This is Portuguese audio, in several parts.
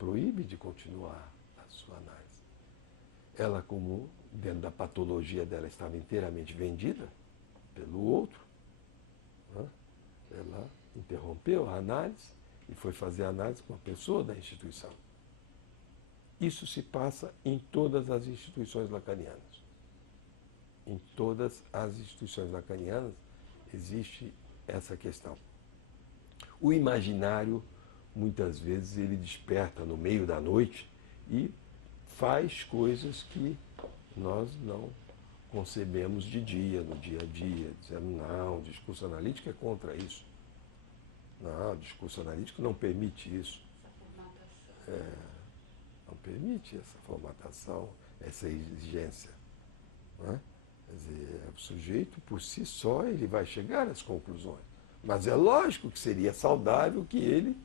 proíbe de continuar a sua análise. Ela, como dentro da patologia dela estava inteiramente vendida pelo outro, né? Ela interrompeu a análise e foi fazer a análise com a pessoa da instituição. Isso se passa em todas as instituições lacanianas. Em todas as instituições lacanianas existe essa questão. O imaginário, muitas vezes, ele desperta no meio da noite e faz coisas que nós não concebemos de dia, no dia a dia, dizendo, não, o discurso analítico é contra isso. Não, o discurso analítico não permite isso. Não permite essa formatação, essa exigência. Não é? Quer dizer, o sujeito, por si só, ele vai chegar às conclusões. Mas é lógico que seria saudável que ele,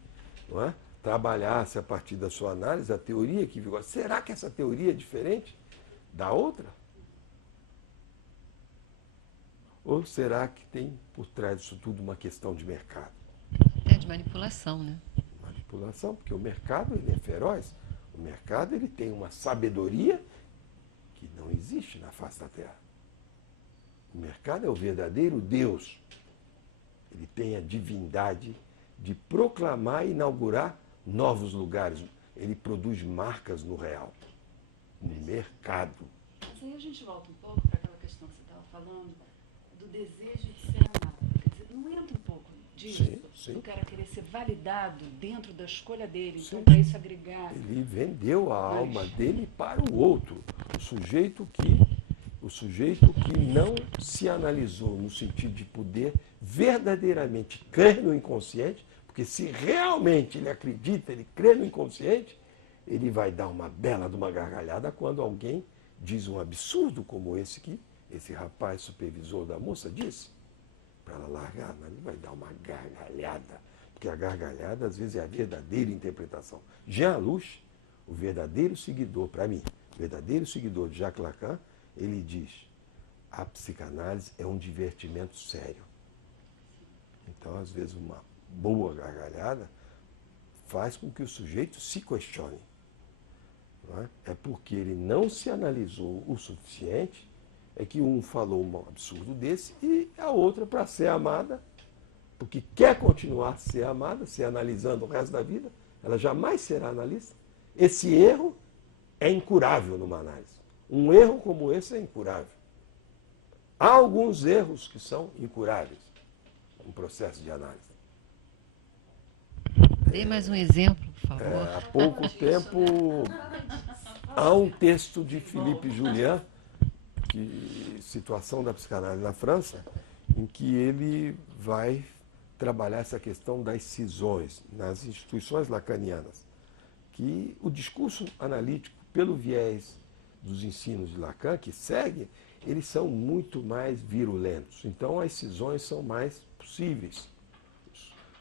não é, trabalhasse a partir da sua análise a teoria que vigora. Será que essa teoria é diferente da outra? Ou será que tem por trás disso tudo uma questão de mercado? É de manipulação, né? Manipulação, porque o mercado ele é feroz. O mercado ele tem uma sabedoria que não existe na face da Terra. O mercado é o verdadeiro Deus. Ele tem a divindade de proclamar e inaugurar novos lugares. Ele produz marcas no real, no mercado. Mas aí a gente volta um pouco para aquela questão que você estava falando, do desejo de ser amado. Quer dizer, não entra um pouco disso? Sim. Do cara querer ser validado dentro da escolha dele, Sim. então para isso agregar. Ele vendeu a alma dele para o outro. O sujeito que não se analisou no sentido de poder verdadeiramente crer no inconsciente, porque se realmente ele acredita, ele crê no inconsciente, ele vai dar uma bela de uma gargalhada quando alguém diz um absurdo como esse que esse rapaz supervisor da moça disse, para ela largar, mas ele vai dar uma gargalhada, porque a gargalhada às vezes é a verdadeira interpretação. Jean Luce, o verdadeiro seguidor, para mim, o verdadeiro seguidor de Jacques Lacan, ele diz, a psicanálise é um divertimento sério. Então, às vezes, uma boa gargalhada faz com que o sujeito se questione. Não é? É porque ele não se analisou o suficiente, é que um falou um absurdo desse e a outra, para ser amada, porque quer continuar a ser amada, se analisando o resto da vida, ela jamais será analista. Esse erro é incurável numa análise. Um erro como esse é incurável. Há alguns erros que são incuráveis no processo de análise. Dê mais um exemplo, por favor. Há pouco tempo, há um texto de Philippe Julian, de Situação da Psicanálise na França, em que ele vai trabalhar essa questão das cisões nas instituições lacanianas, que o discurso analítico, pelo viés dos ensinos de Lacan, que segue, eles são muito mais virulentos. Então, as cisões são mais possíveis.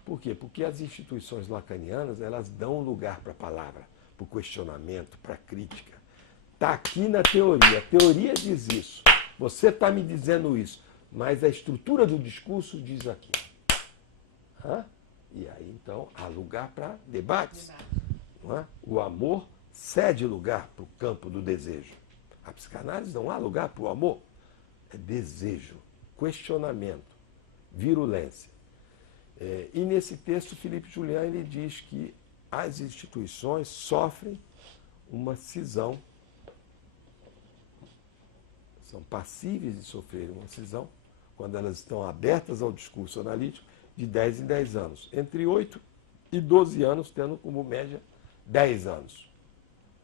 Por quê? Porque as instituições lacanianas, elas dão lugar para a palavra, para o questionamento, para a crítica. Está aqui na teoria. A teoria diz isso. Você está me dizendo isso. Mas a estrutura do discurso diz aqui. E aí, então, há lugar para debates. Não é? O amor cede lugar para o campo do desejo. A psicanálise não há lugar para o amor. É desejo, questionamento, virulência. E nesse texto, Philippe Julian ele diz que as instituições sofrem uma cisão, são passíveis de sofrer uma cisão quando elas estão abertas ao discurso analítico de 10 em 10 anos. Entre 8 e 12 anos, tendo como média 10 anos.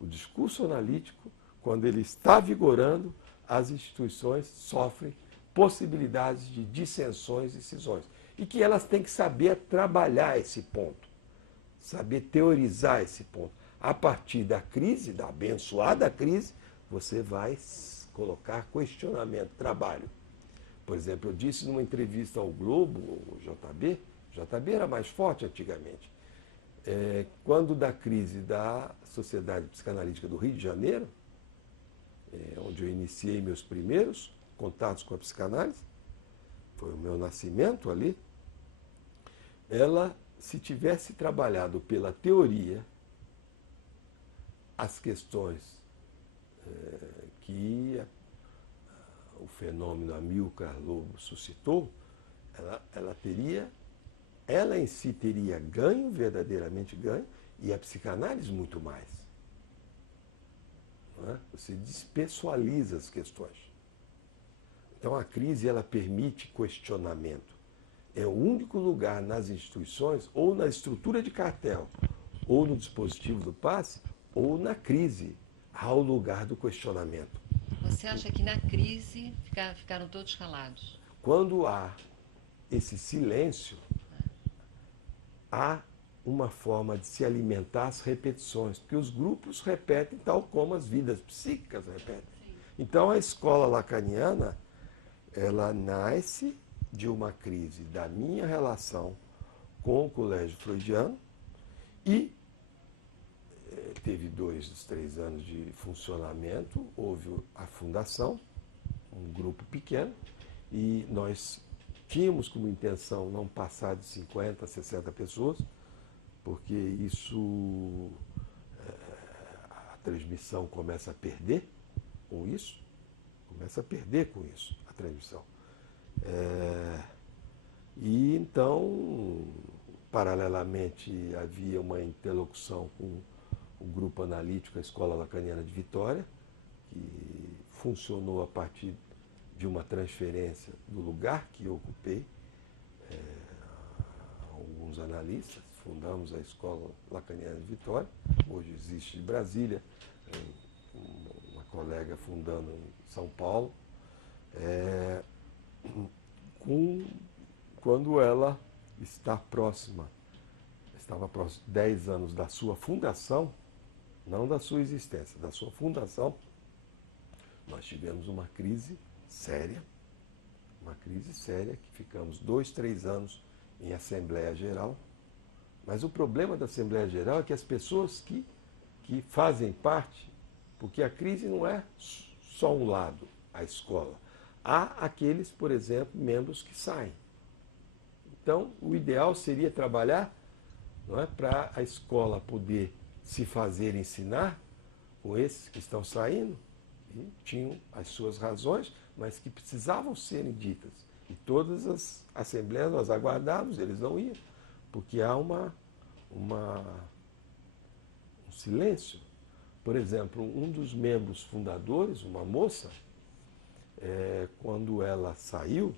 O discurso analítico, quando ele está vigorando, as instituições sofrem possibilidades de dissensões e cisões. E que elas têm que saber trabalhar esse ponto, saber teorizar esse ponto. A partir da crise, da abençoada crise, você vai colocar questionamento, trabalho. Por exemplo, eu disse numa entrevista ao Globo, o JB era mais forte antigamente, quando da crise da Sociedade Psicanalítica do Rio de Janeiro, onde eu iniciei meus primeiros contatos com a psicanálise, foi o meu nascimento ali, ela, se tivesse trabalhado pela teoria as questões que o fenômeno Amilcar Lobo suscitou, ela em si teria ganho, verdadeiramente ganho, e a psicanálise muito mais. Não é? Você despessoaliza as questões. Então a crise ela permite questionamento. É o único lugar nas instituições, ou na estrutura de cartel, ou no dispositivo do passe, ou na crise, há o lugar do questionamento. Você acha que na crise ficaram todos calados? Quando há esse silêncio, há uma forma de se alimentar as repetições, porque os grupos repetem tal como as vidas psíquicas repetem. Sim. Então a escola lacaniana, ela nasce de uma crise da minha relação com o colégio freudiano e teve 2, 3 anos de funcionamento, houve a fundação, um grupo pequeno, e nós tínhamos como intenção não passar de 50, 60 pessoas, porque isso, a transmissão começa a perder com isso, a transmissão. E então, paralelamente, havia uma interlocução com o grupo analítico, a Escola Lacaniana de Vitória, que funcionou a partir de uma transferência do lugar que eu ocupei. Alguns analistas, fundamos a Escola Lacaniana de Vitória, hoje existe em Brasília, uma colega fundando em São Paulo, quando ela estava próxima, 10 anos da sua fundação, não da sua existência, da sua fundação, nós tivemos uma crise séria, que ficamos 2, 3 anos em Assembleia Geral. Mas o problema da Assembleia Geral é que as pessoas que fazem parte, porque a crise não é só um lado, a escola. Há aqueles, por exemplo, membros que saem. Então, o ideal seria trabalhar, não é, para a escola poder se fazer ensinar com esses que estão saindo, e tinham as suas razões, mas que precisavam serem ditas. E todas as assembleias nós aguardávamos, eles não iam, porque há um silêncio. Por exemplo, um dos membros fundadores, uma moça, quando ela saiu,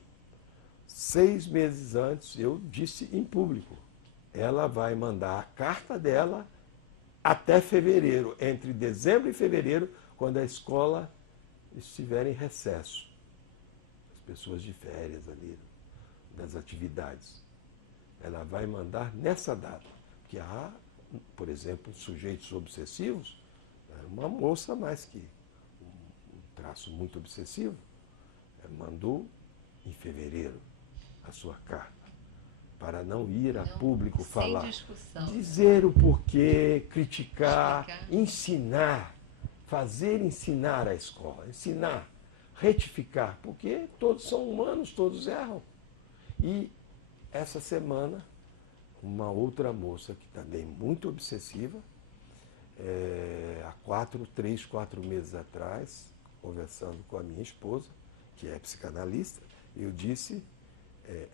6 meses antes, eu disse em público, ela vai mandar a carta dela até fevereiro, entre dezembro e fevereiro, quando a escola estiver em recesso. As pessoas de férias ali, das atividades. Ela vai mandar nessa data. Porque há, por exemplo, sujeitos obsessivos, uma moça mais que um traço muito obsessivo, mandou em fevereiro a sua carta, para não ir a público falar, dizer o porquê, criticar, ensinar, fazer ensinar a escola, ensinar, retificar, porque todos são humanos, todos erram. E essa semana, uma outra moça que também muito obsessiva, há 3, 4 meses atrás, conversando com a minha esposa, que é psicanalista, eu disse,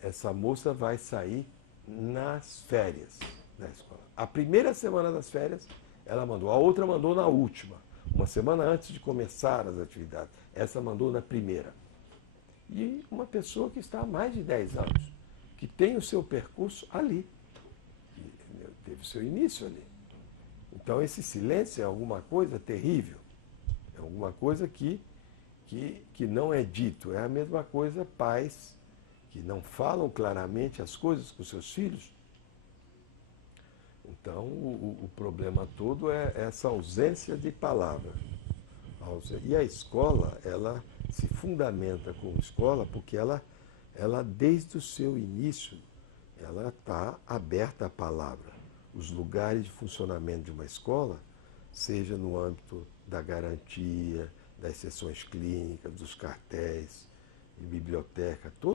essa moça vai sair nas férias da escola. A primeira semana das férias, ela mandou. A outra mandou na última, uma semana antes de começar as atividades. Essa mandou na primeira. E uma pessoa que está há mais de 10 anos, que tem o seu percurso ali, que teve o seu início ali. Então esse silêncio é alguma coisa terrível, é alguma coisa que não é dito. É a mesma coisa pais que não falam claramente as coisas com seus filhos. Então, o problema todo é essa ausência de palavra. E a escola, ela se fundamenta como escola porque ela desde o seu início, ela está aberta à palavra. Os lugares de funcionamento de uma escola, seja no âmbito da garantia, das sessões clínicas, dos cartéis, de biblioteca,